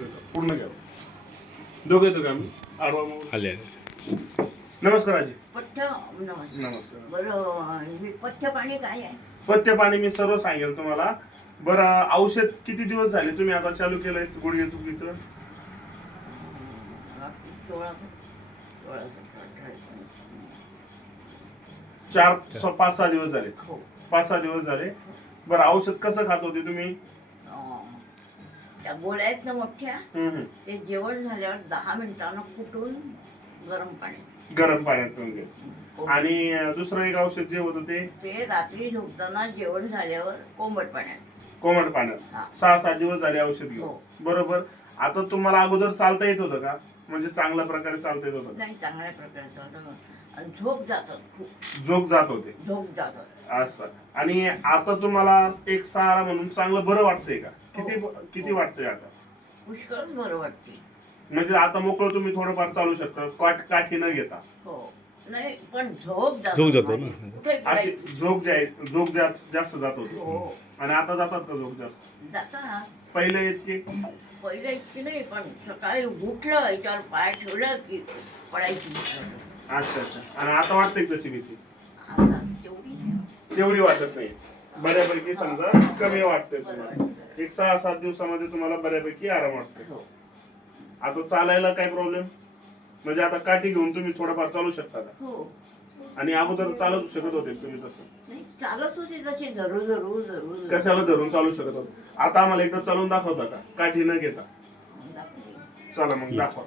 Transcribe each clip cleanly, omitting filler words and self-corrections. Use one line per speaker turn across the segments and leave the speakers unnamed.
पूर्ण घ्या. दोघे येतो का आम्ही आडवा
आले.
नमस्कार आजी.
पथ्य नमस्कार.
नमस्कार.
बरं हे पथ्य पाणी काय आहे?
पथ्य पाणी मी सर्व सांगेल तुम्हाला. बरं औषध किती दिवस झाले तुम्ही आता चालू केलंय गुडघे दुखीचं? 4-5-6 दिवस झाले.
हो.
5-6 दिवस झाले. बरं औषध कसं खात होते तुम्ही?
त्या गोळ्या आहेत ना मोठ्या,
हम्म.
ते जेवण झाल्यावर 10 मिनिटांना कुटून गरम पाण्यात
गरम पाण्यात पिऊन घ्यायचं. आणि दुसरं एक औषध जे होतं
ते रात्री झोपताना जेवण झाल्यावर कोमट पाण्यात.
कोमट
हा.
पाण्यात. 6-7 दिवस झाले औषध घेऊन.
हो.
बरोबर. आता तुम्हाला अगोदर चालता येत होतं का? म्हणजे चांगल्या प्रकारे चालता येत होतं?
नाही, चांगल्या प्रकारचं. आणि झोप जातात खूप.
झोप जात होते
झोप जातात
असं. आणि आता तुम्हाला एक सहारा म्हणून चांगलं बरं वाटतंय का? किती वाटतंय आता?
पुष्कळ बरं वाटते.
म्हणजे आता मोकळं तुम्ही थोडंफार चालू शकता काठी न घेता?
हो. नाही, पण झोप
झोप जातो ना.
कुठे
अशी
पडायची?
झोप जास्त जात होती.
हो.
आणि आता जातात का झोप जास्त?
जातात.
पहिले इतके?
पहिलं इतकी नाही, पण सकाळी उठलं याच्यावर पाय ठेवलं की पडायची.
अच्छा. आणि आता वाटतंय तशी भीती?
आता तेवढी नाही.
तेवढी वाटत नाही. बऱ्यापैकी समजा कमी वाटतंय तुम्हाला. एक 6-7 दिवसामध्ये तुम्हाला बऱ्यापैकी आराम वाटतोय.
हो.
आता चालायला काय प्रॉब्लेम? म्हणजे आता काठी घेऊन तुम्ही थोडंफार चालू शकता का?
हो.
आणि अगोदर चालत शकत होते तुम्ही तसं?
नाही, चालत होते तशी धरू.
कशाला धरून चालू शकत होते? आता आम्हाला एकदा चालून दाखवता का काठी न घेता? चला मग दाखवा.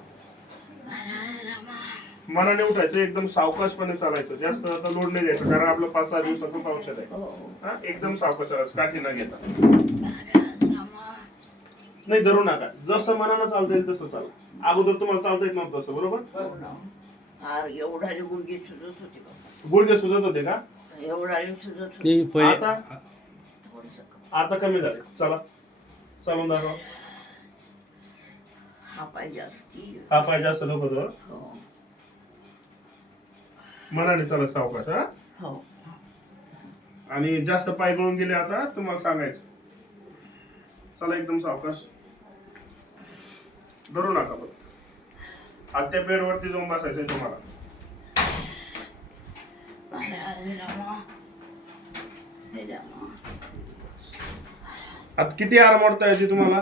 मनाने उठायचं, एकदम सावकाशपणे चालायचं. जास्त आता लोड नाही द्यायचं, कारण आपलं 5-6 दिवसाचं औषध आहे.
हो.
हा, एकदम सावकाश चालायचं, काठी न घेता. नाही, धरू नका. जसं मनानं चालता येईल तसं चाला. अगोदर तुम्हाला चालता येत नव्हतं तसं, बरोबर?
फार एवढाले गुडघे सुजत होते बा.
गुडघे सुजत होते का?
एवढाले सुजत होते.
आता
थोडंसं कमी.
आता कमी झाले. चला, चालून दाखवा.
हा पाय जास्ती.
हा पाय जास्त दुखतो.
हो.
मनाने चला सावकाश. हा.
हो.
आणि जास्त पाय गळून गेले आता तुम्हाला सांगायचं. चला, एकदम सावकाश. धरू नका फक्त. आत्या बेड वरती जाऊन बसायचंय तुम्हाला. आता किती आराम वाटतोय याची तुम्हाला?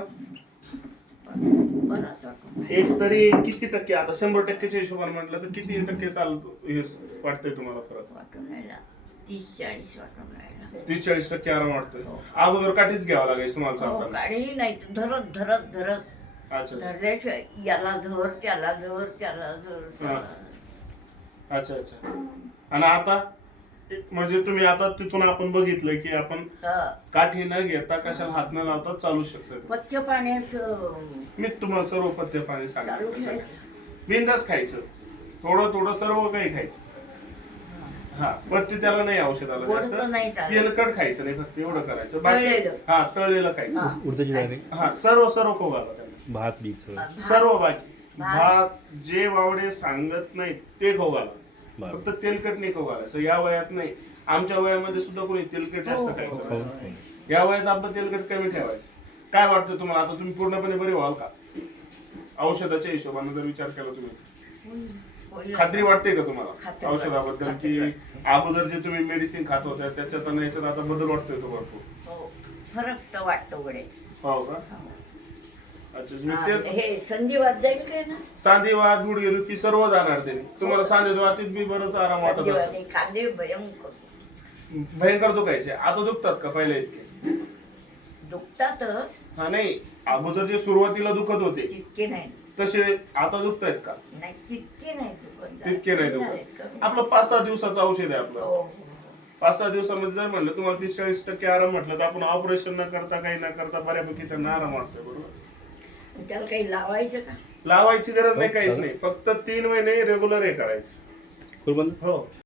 बराच वाटतो.
एक तरी किती टक्के? आता 100%च्या हिशोबाने म्हटलं तर किती टक्के चालतो हे वाटतंय तुम्हाला फरक?
वाटून राहिला 30-40 वाटून राहिला.
30-40% आराम वाटतोय. अगोदर काठीच घ्यावं लागायचं तुम्हाला
हो,
चालताना?
गाडी नाही, धरत
अच्छा.
धरल्याशिवाय याला धर त्याला धर.
हा. अच्छा. आणि आता म्हणजे तुम्ही आता तिथून आपण बघितलं की आपण काठी न घेता कशाला हात न लावता चालू शकतो.
पथ्य पाण्यात
मी तुम्हाला सर्व पथ्य पाणी
चालू
सांगितलं.
ठेवायचं.
बिनधास्त खायचं, थोडं सर्व काही खायचं. हा, पथ्य त्याला नाही औषधाला
गोड
जास्त.
तर नाही चालत.
तेलकट खायचं नाही, फक्त एवढं करायचं.
तळलेलं.
हा, तळलेलं खायचं.
हा.
उडदाची डाळ,
हा, सर्व खाऊ घाला त्यांना.
भात बीच
सर्व बाकी भात जे वावडे सांगत नाही ते खाऊ घाला. फक्त तेलकट नाही खाऊ घालायचं. या वयात नाही, आमच्या वयामध्ये सुद्धा कोणी तेलकट जास्त खायचं नसतं. या वयात आपलं तेलकट कमी ठेवायचं. काय वाटतं तुम्हाला? आता तुम्ही पूर्णपणे बरे व्हाल का औषधाच्या हिशोबाने जर विचार केला तुम्ही? खात्री वाटते का तुम्हाला औषधाबद्दल की अगोदर जे तुम्ही मेडिसिन खात होत्या त्याच्यात आणि याच्यात आता बदल वाटतोय तो भरपूर?
हो, फरक तर वाटतो गडे.
हो का? अच्छा. मी तेच
हे संधिवात जाईल काय ना?
सांधेवात, गुडघेदुखी सर्व जाणार त्यांनी. तुम्हाला सांधेवातीत बी बरंच आराम वाटत असेल.
संधिवात, खांदे भयंकर
भयंकर दुखायचे. आता दुखतात का पहिले इतके?
दुखतातच.
हा, नाही, अगोदर जे सुरुवातीला दुखत होते
तितके नाही.
तसे आता दुखतायत का?
नाही, तितके नाही दुखत.
तितके नाही दुखत. आपलं 5-6 दिवसाचं औषध आहे आपलं.
हो.
5-6 दिवसामध्ये जर म्हणलं तुम्हाला 30-40% आराम म्हटलं तर आपण ऑपरेशन न करता काही न करता बऱ्यापैकी त्यांना आराम वाटतोय. बरोबर.
त्याला काही लावायचं का?
लावायची गरज नाही, काहीच नाही. फक्त 3 महिने रेग्युलर हे करायचं.
कुर्बान
हो.